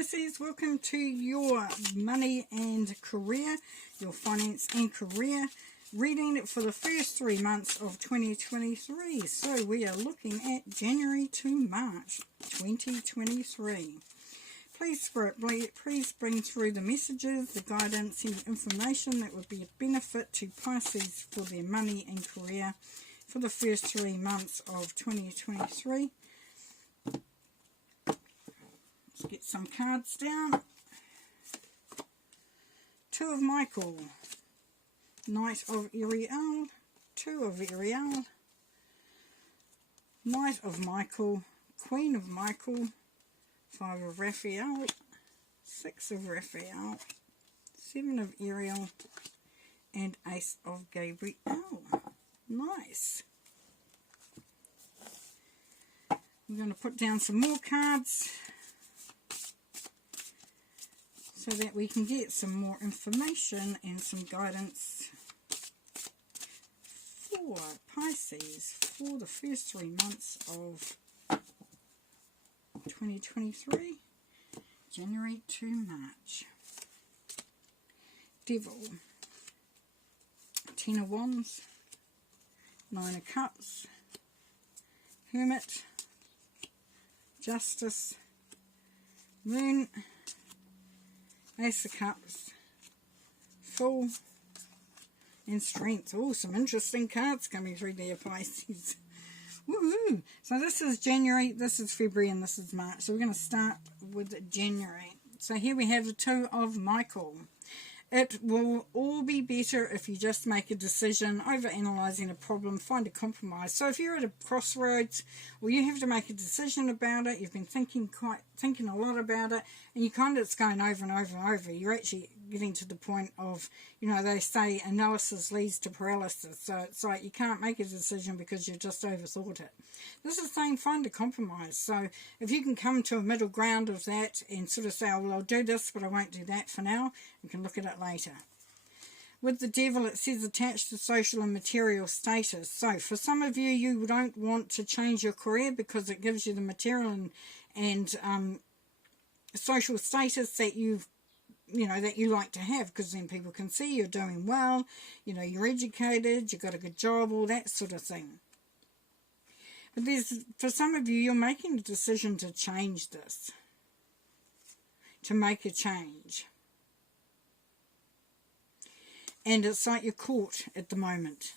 Pisces, welcome to your money and career, your finance and career reading for the first 3 months of 2023. So we are looking at January to March 2023. Please, Spirit, please bring through the messages, the guidance and information that would be a benefit to Pisces for their money and career for the first 3 months of 2023. Let's get some cards down. Two of Michael, Knight of Ariel, Two of Ariel, Knight of Michael, Queen of Michael, Five of Raphael, Six of Raphael, Seven of Ariel, and Ace of Gabriel. Nice. I'm going to put down some more cards so that we can get some more information and some guidance for Pisces for the first 3 months of 2023, January to March. Devil, Ten of Wands, Nine of Cups, Hermit, Justice, Moon, Ace of Cups, Fool, and Strength. Oh, some interesting cards coming through there, Pisces. Woohoo! So this is January, this is February, and this is March. So we're going to start with January. So here we have the Two of Michael. It will all be better if you just make a decision, over-analysing a problem, find a compromise. So if you're at a crossroads, or you have to make a decision about it, you've been thinking a lot about it, and you kind of, it's going over and over and over. You're actually getting to the point of, you know, they say analysis leads to paralysis. So it's like you can't make a decision because you've just overthought it. This is saying find a compromise. So if you can come to a middle ground of that and sort of say, oh, well, I'll do this, but I won't do that for now, you can look at it later. With the Devil, it says attached to social and material status. So for some of you, you don't want to change your career because it gives you the material and social status that you like to have, because then people can see you're doing well, you know, you're educated, you've got a good job, all that sort of thing. But for some of you, you're making a decision to change this, to make a change. And it's like you're caught at the moment.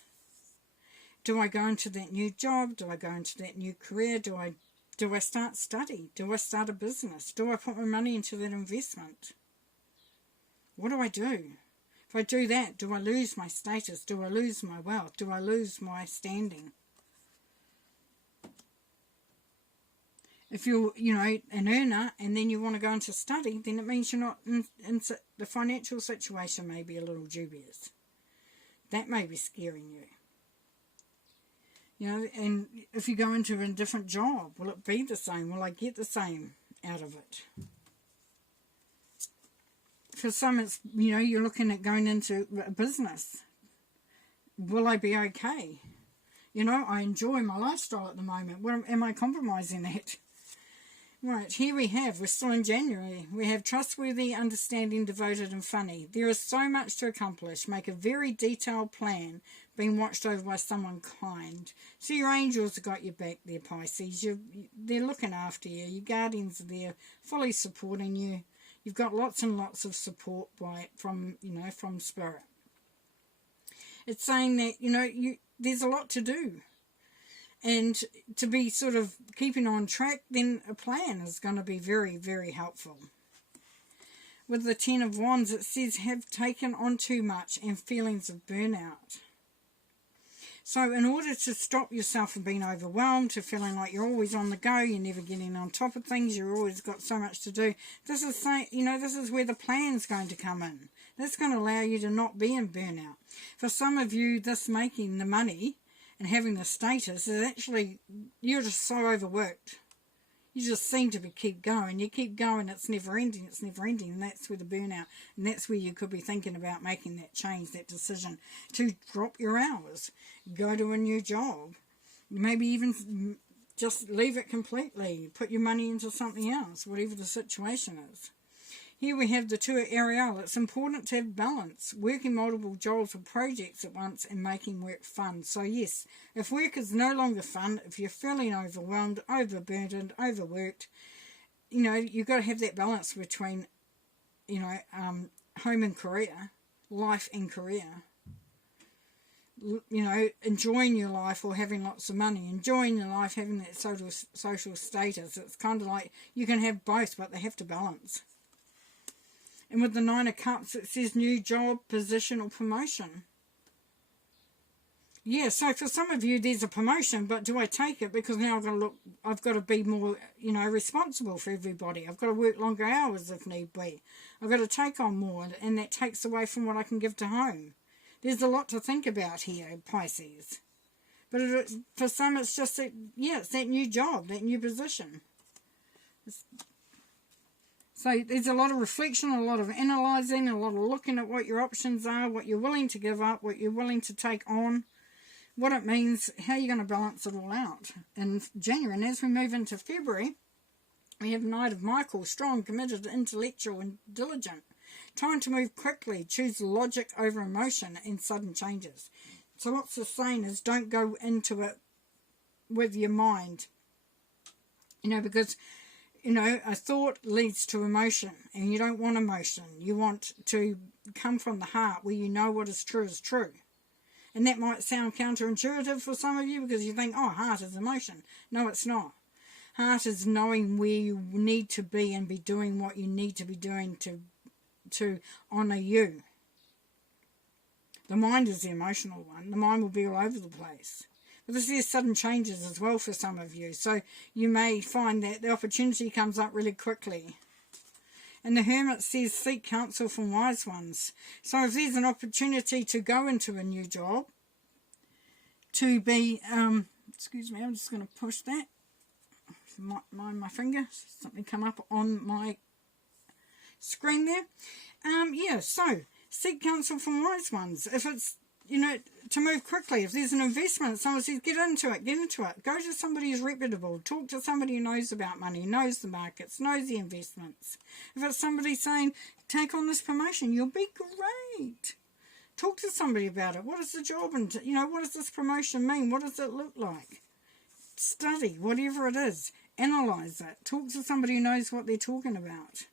Do I go into that new job? Do I go into that new career? Do I start study? Do I start a business? Do I put my money into that investment? What do I do? If I do that, do I lose my status? Do I lose my wealth? Do I lose my standing? If you're, an earner and then you want to go into study, then it means you're not in the financial situation may be a little dubious. That may be scaring you. You know, and if you go into a different job, will it be the same? Will I get the same out of it? For some, it's, you're looking at going into a business. Will I be okay? I enjoy my lifestyle at the moment. Am I compromising that? Right, here we're still in January. We have trustworthy, understanding, devoted and funny. There is so much to accomplish. Make a very detailed plan, being watched over by someone kind. So your angels have got your back there, Pisces. They're looking after you. Your guardians are there, fully supporting you. You've got lots and lots of support from Spirit. It's saying that, there's a lot to do. And to be sort of keeping on track, then a plan is going to be very, very helpful. With the Ten of Wands, it says, have taken on too much and feelings of burnout. So in order to stop yourself from being overwhelmed, to feeling like you're always on the go, you're never getting on top of things, you've always got so much to do, this is saying, this is where the plan's going to come in. That's going to allow you to not be in burnout. For some of you, this making the money and having the status is actually, you're just so overworked. You just seem to keep going. You keep going, it's never ending, and that's where the burnout, and that's where you could be thinking about making that change, that decision to drop your hours, go to a new job, maybe even just leave it completely. Put your money into something else, whatever the situation is. Here we have the 2 Ariel. It's important to have balance, working multiple jobs or projects at once and making work fun. So yes, if work is no longer fun, if you're feeling overwhelmed, overburdened, overworked, you've got to have that balance between, home and career, life and career. Enjoying your life or having lots of money, enjoying your life, having that social status. It's kind of like you can have both, but they have to balance. And with the 9 of Cups, it says new job, position or promotion. Yeah, so for some of you, there's a promotion, but do I take it? Because now I've got to be more, responsible for everybody. I've got to work longer hours if need be. I've got to take on more, and that takes away from what I can give to home. There's a lot to think about here, Pisces. But for some, it's just that, it's that new job, that new position. So there's a lot of reflection, a lot of analysing, a lot of looking at what your options are, what you're willing to give up, what you're willing to take on, what it means, how you're going to balance it all out in January. And as we move into February, we have Knight of Michael, strong, committed, intellectual and diligent. Time to move quickly, choose logic over emotion and sudden changes. So what's this saying is don't go into it with your mind, because a thought leads to emotion, and you don't want emotion. You want to come from the heart where you know what is true is true. And that might sound counterintuitive for some of you because you think, oh, heart is emotion. No, it's not. Heart is knowing where you need to be and be doing what you need to be doing to honour you. The mind is the emotional one. The mind will be all over the place. But this is sudden changes as well for some of you. So you may find that the opportunity comes up really quickly. And the Hermit says, seek counsel from wise ones. So if there's an opportunity to go into a new job, to be, excuse me, I'm just going to push that. Mind my finger. Something come up on my screen there. So seek counsel from wise ones. If it's, to move quickly, if there's an investment, someone says, get into it. Go to somebody who's reputable. Talk to somebody who knows about money, knows the markets, knows the investments. If it's somebody saying, take on this promotion, you'll be great. Talk to somebody about it. What is the job? And, what does this promotion mean? What does it look like? Study, whatever it is. Analyse it. Talk to somebody who knows what they're talking about.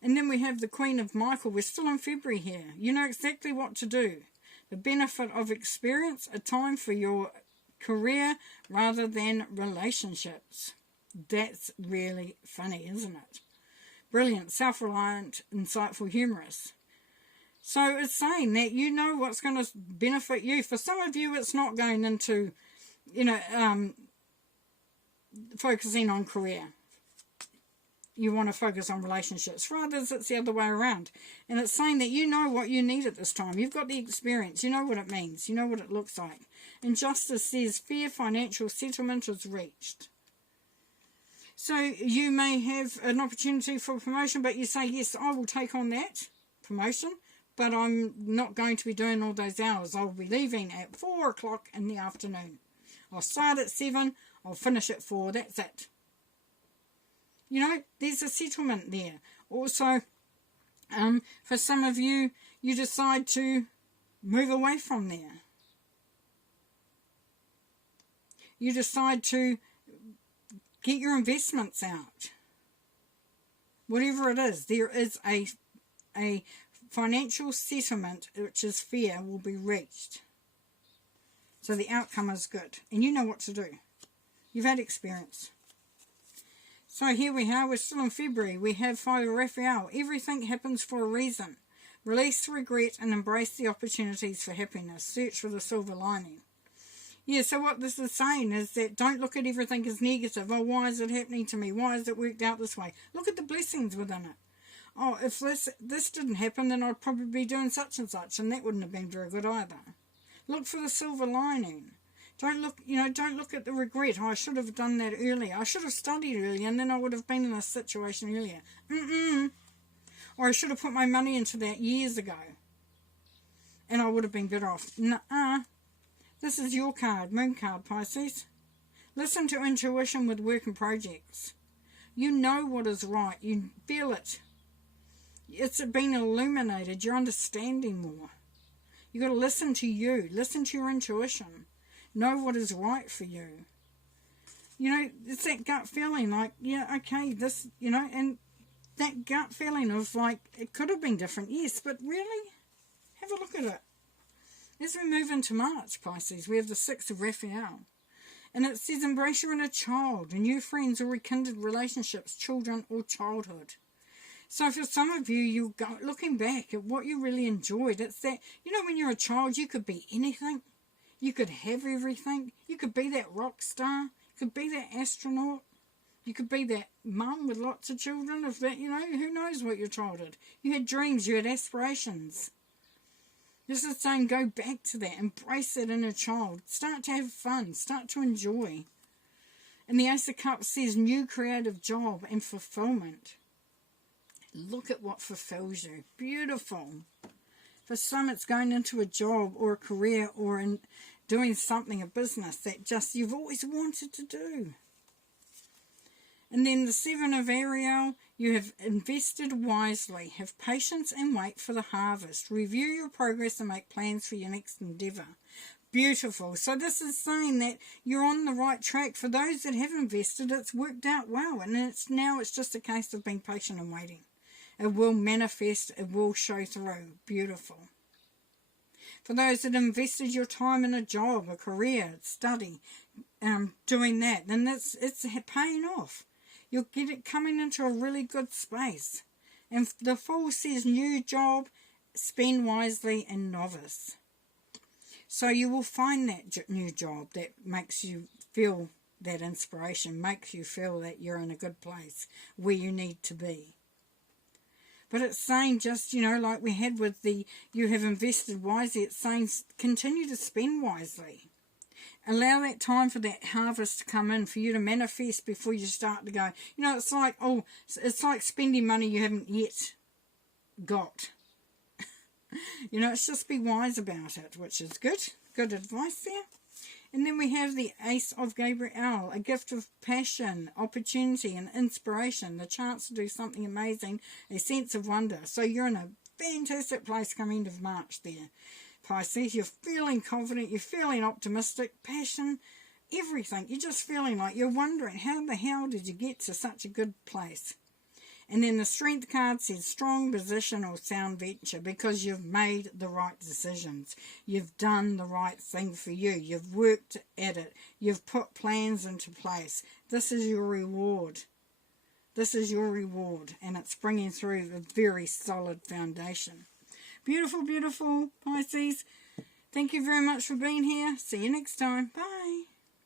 And then we have the Queen of Michael. We're still in February here. You know exactly what to do. The benefit of experience, a time for your career rather than relationships. That's really funny, isn't it? Brilliant, self-reliant, insightful, humorous. So it's saying that you know what's going to benefit you. For some of you, it's not going into, focusing on career. You want to focus on relationships. For others, it's the other way around. And it's saying that you know what you need at this time. You've got the experience. You know what it means. You know what it looks like. And Justice says, fair financial settlement is reached. So you may have an opportunity for promotion, but you say, yes, I will take on that promotion, but I'm not going to be doing all those hours. I'll be leaving at 4 o'clock in the afternoon. I'll start at 7. I'll finish at 4. That's it. There's a settlement there. Also, for some of you, you decide to move away from there. You decide to get your investments out. Whatever it is, there is a financial settlement which is fair will be reached. So the outcome is good. And you know what to do. You've had experience. So here we are, we're still in February. We have 5 of Raphael. Everything happens for a reason. Release the regret and embrace the opportunities for happiness. Search for the silver lining. Yeah, so what this is saying is that don't look at everything as negative. Oh, why is it happening to me? Why has it worked out this way? Look at the blessings within it. Oh, if this didn't happen, then I'd probably be doing such and such, and that wouldn't have been very good either. Look for the silver lining. Don't look at the regret. Oh, I should have done that earlier. I should have studied earlier, and then I would have been in this situation earlier. Or I should have put my money into that years ago, and I would have been better off. Nuh-uh. This is your card, Moon card, Pisces. Listen to intuition with work and projects. You know what is right. You feel it. It's been illuminated. You're understanding more. You've got to listen to you. Listen to your intuition. Know what is right for you. You know, it's that gut feeling like, yeah, okay, this, you know, and that gut feeling of like, it could have been different, yes, but really, have a look at it. As we move into March, Pisces, we have the 6th of Raphael. And it says, embrace your inner child and new friends or rekindled relationships, children or childhood. So for some of you, you're looking back at what you really enjoyed. It's that, you know, when you're a child, you could be anything. You could have everything. You could be that rock star. You could be that astronaut. You could be that mum with lots of children. If that, you know, who knows what your childhood. You had dreams. You had aspirations. This is saying go back to that. Embrace that inner child. Start to have fun. Start to enjoy. And the Ace of Cups says new creative job and fulfillment. Look at what fulfills you. Beautiful. For some, it's going into a job or a career or in doing something, a business that just you've always wanted to do. And then the 7 of Ariel, you have invested wisely. Have patience and wait for the harvest. Review your progress and make plans for your next endeavour. Beautiful. So this is saying that you're on the right track. For those that have invested, it's worked out well. And it's just a case of being patient and waiting. It will manifest. It will show through. Beautiful. For those that invested your time in a job, a career, study, doing that, then it's paying off. You'll get it coming into a really good space. And the Fool says new job, spend wisely, and novice. So you will find that new job that makes you feel that inspiration, makes you feel that you're in a good place where you need to be. But it's saying just, you know, like we had with the you have invested wisely, it's saying continue to spend wisely. Allow that time for that harvest to come in, for you to manifest before you start to go. You know, it's like spending money you haven't yet got. You know, it's just be wise about it, which is good. Good advice there. And then we have the Ace of Gabriel, a gift of passion, opportunity and inspiration, the chance to do something amazing, a sense of wonder. So you're in a fantastic place come end of March there, Pisces. You're feeling confident, you're feeling optimistic, passion, everything. You're just feeling like you're wondering, how the hell did you get to such a good place? And then the Strength card says strong position or sound venture, because you've made the right decisions. You've done the right thing for you. You've worked at it. You've put plans into place. This is your reward. This is your reward. And it's bringing through a very solid foundation. Beautiful, beautiful Pisces. Thank you very much for being here. See you next time. Bye.